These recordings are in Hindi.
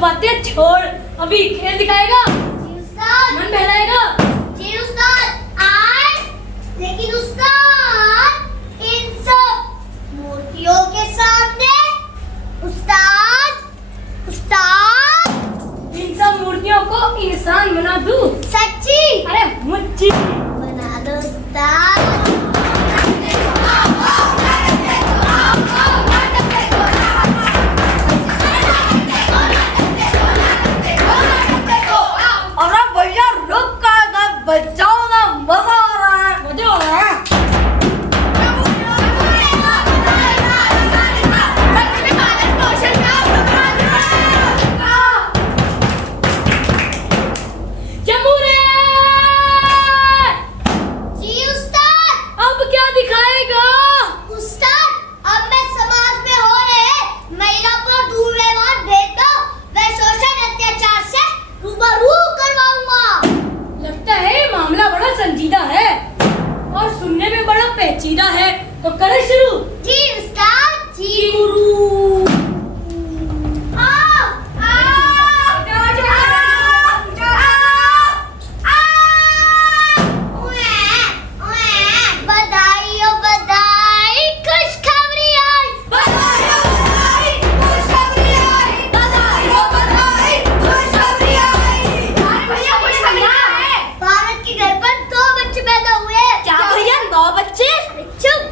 बातें छोड़, अभी खेल दिखाएगा, मन बहलाएगा। जी उस्ताद आज, लेकिन उस्ताद इन सब मूर्तियों के सामने उस्ताद इन सब मूर्तियों को इंसान बना दूं? सच्ची? अरे मुच्ची बना दो उस्ताद। बचाओ ना, मजा आ रहा है। मजा आ रहा है। जी उस्ताद। अब क्या दिखाएगा? उस्ताद अब मैं समाज में हो रहे महिला पर दुर्व्यवहार, भेदभाव व शोषण अत्याचार से रूबरू करवाऊंगा। लगता है मामला बड़ा संजीदा है और सुनने में बड़ा पेचीदा है, तो करें शुरू? जी उस्ताद। जी गुरु। बधाई हो बधाई, खुशखबरी आई। बधाई हो बधाई, खुशखबरी आई। बधाई हो बधाई, खुशखबरी आई। अरे भैया खुशखबरी है। भारत के घर पर 2 बच्चे पैदा हुए। क्या भैया, 9 बच्चे? चुप,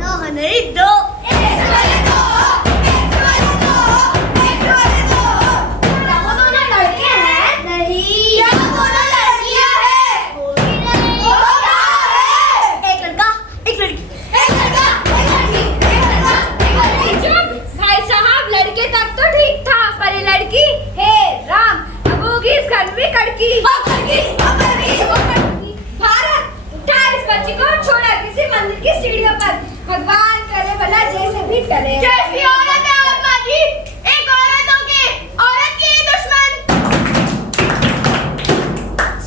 9 नहीं 2। वो दोनों लड़के हैं। नहीं, क्या दोनों लड़कियां हैं? वो भी नहीं। वो क्या है? एक लड़का एक लड़की। एक लड़का, एक लड़की, एक लड़का, एक लड़की। चुप भाई साहब, लड़के तक तो ठीक था, पर ये लड़की, हे राम, अब होगी इस घर में कड़की। भारत उठा इस बच्ची को, छोड़ा किसी मंदिर की सीढ़ियों पर, भगवान करे भला जैसे भी करे। कैसी औरत है आत्मा जी, एक औरतों के, औरत की दुश्मन।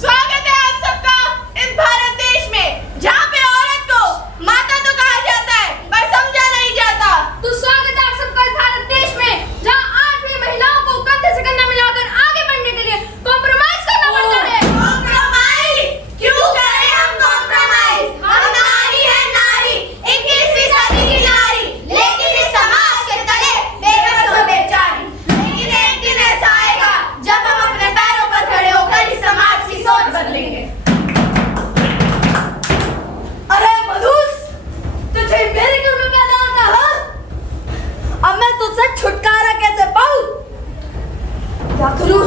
स्वागत है आप सबका इस भारत देश में, जहाँ पे औरत को माता तो कहा जाता है पर समझा नहीं जाता। तो स्वागत है आप सबका इस भारत देश में, जहाँ आज भी महिलाओं को कंधे से कंधा मिलाकर आगे बढ़ने के लिए कॉम्प्रोमाइज करना पड़ता है। कॉम्प्रोमाइज? क्यों करें हम कॉम्प्रोमाइज? हम नारी है नारी, 21वीं सदी की नारी, लेकिन इस समाज के तले बेबस और बेचारी। लेकिन एक दिन ऐसा आएगा जब हम अपने पैरों पर खड़े होकर इस समाज की सोच बदलेंगे। अरे मधुस, तुझे मेरे घर में पैदा होता है? अब मैं तुझसे छुटकारा कैसे पाऊं? क्या करूं?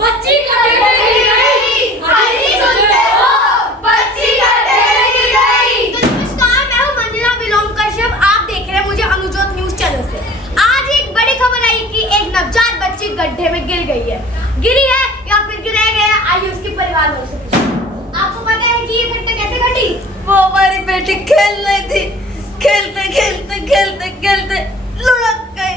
बच्ची का गिर गई, हरी सुनते हो? बच्ची का गिर गई। तो नमस्कार, मैं हूँ मंजिला बिलोंग कश्यप। आप देख रहे हैं मुझे अनुजोत न्यूज चैनल से। आज एक बड़ी खबर आई कि एक नवजात बच्ची गड्ढे में गिर गई है। गिरी है या फिर गिराया गया है, आइए उसके परिवार वालों से पूछें। आपको पता है कि ये घटना कैसे घटी? वो हमारी बेटी खेल रही थी, खेलते खेलते खेलते खेलते लुढ़क गई।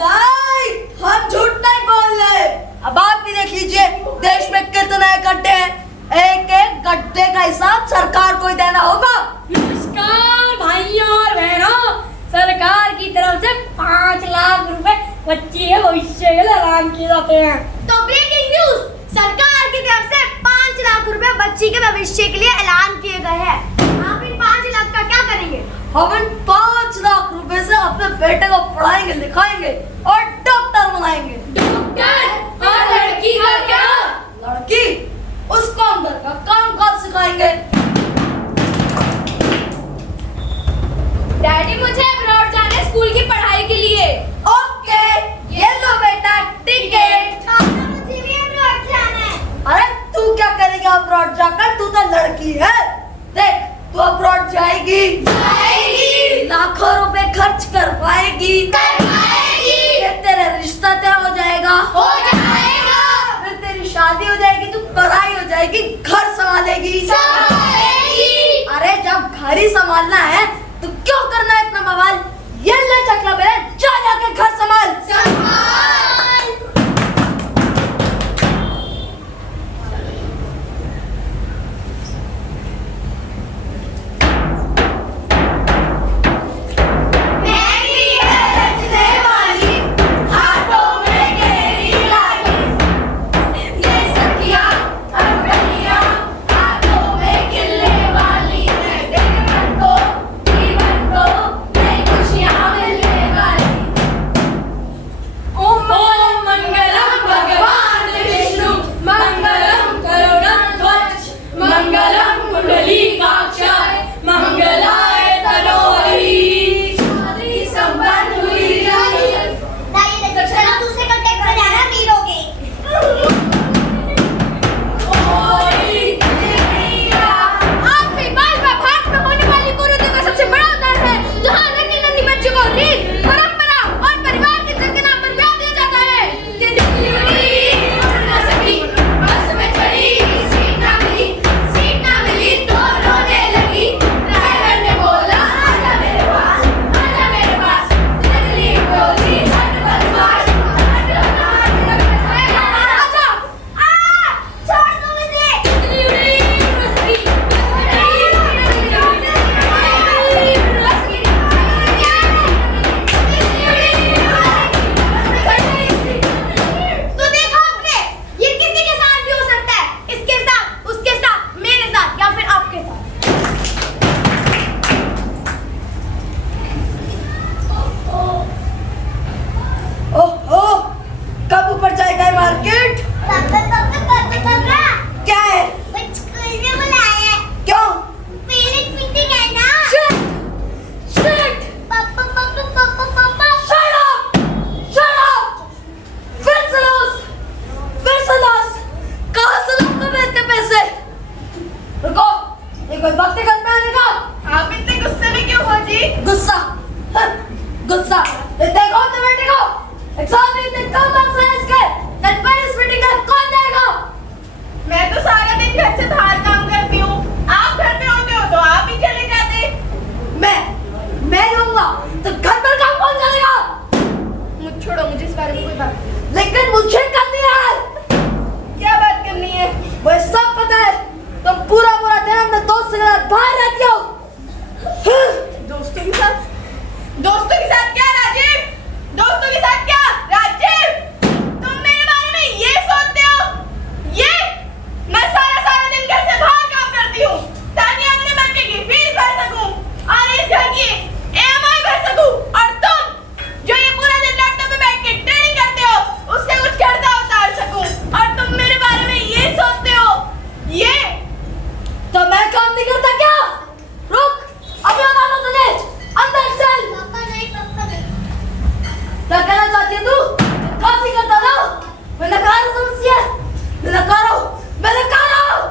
नहीं, हम झूठ नहीं बोल रहे। अब आप भी देख लीजिए देश में कितने गड्ढे हैं, एक एक गड्ढे का हिसाब सरकार को ही देना होगा। नमस्कार भाइयों और बहनों, सरकार की तरफ से 5 लाख रुपए बच्ची के भविष्य के लिए ऐलान किए जाते हैं। तो ब्रेकिंग न्यूज, सरकार की तरफ से 5 लाख रुपए बच्ची के भविष्य के लिए ऐलान किए गए हैं। आप इन 5 लाख का क्या करेंगे? हम इन 5 लाख रुपए से अपने बेटे को पढ़ाएंगे, लिखाएंगे और डॉक्टर बनाएंगे। डॉक्टर? और लड़की का क्या? लड़की, उसको हम घर का काम-काज सिखाएंगे। डैडी मुझे अब्रॉड जाना है स्कूल की पढ़ाई के लिए। ओके, ये लो बेटा टिकट। मुझे भी अब्रॉड जाना है। अरे तू क्या करेगा अब्रॉड जाकर? तू तो लड़की है। देख, तू अब्रॉड जाएगी, लाखों रुपए खर्च कर पाएगी, फिर तेरा रिश्ता तय हो जाएगा, फिर तेरी शादी हो जाएगी, तू पढ़ाई हो जाएगी, घर संभालेगी। अरे जब घर ही संभालना है तो क्यों करना है इतना बवाल? ये ले चकला मेरे, जा जाके घर संभाल। मैं भी है। दोस्तों के साथ बाहर रहती हो। दोस्तों के साथ क्या राजीव? दोस्तों के साथ क्या राजीव? तुम मेरे बारे में ये सोचते हो? ये मैं सारा दिन घर से बाहर काम करती हूँ ताकि अपने बच्चे की फीस भर सकूं और इस घर की EMI भर सकूं, और तुम जो ये पूरा दिन लैपटॉप पे बैठ के ट्रेनिंग करते हो उससे कुछ कर्जा उतार सकूं, और तुम मेरे बारे में ये सोचते हो ये। तो मैं काम नहीं करता क्या? रुक, अभी बता दो तुझे, अंदर चल। क्या कहना चाहती है तू? काम नहीं करता ना? मैं नकार समझिए, मैं नकार हूँ, मैं नकार हूँ।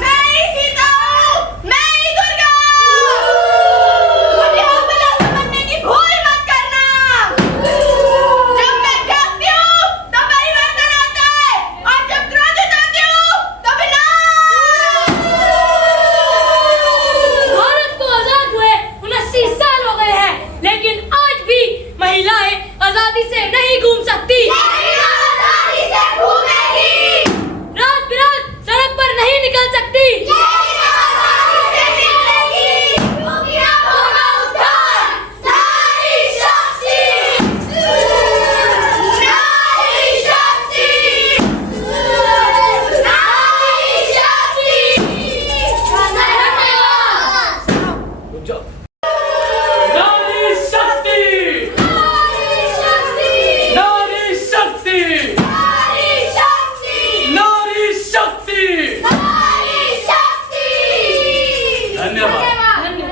मैं ही सीता हूँ, मैं ही दुर्गा। मुझे हमला समझने की भूल मत करना। जब मैं जागती हूँ तो परिवर्तन आता है, और जब क्रोधित होती हूँ तो विनाश। भारत को आजाद हुए 79 साल हो गए हैं, लेकिन आज भी महिलाएं आजादी से नहीं घूम सकती।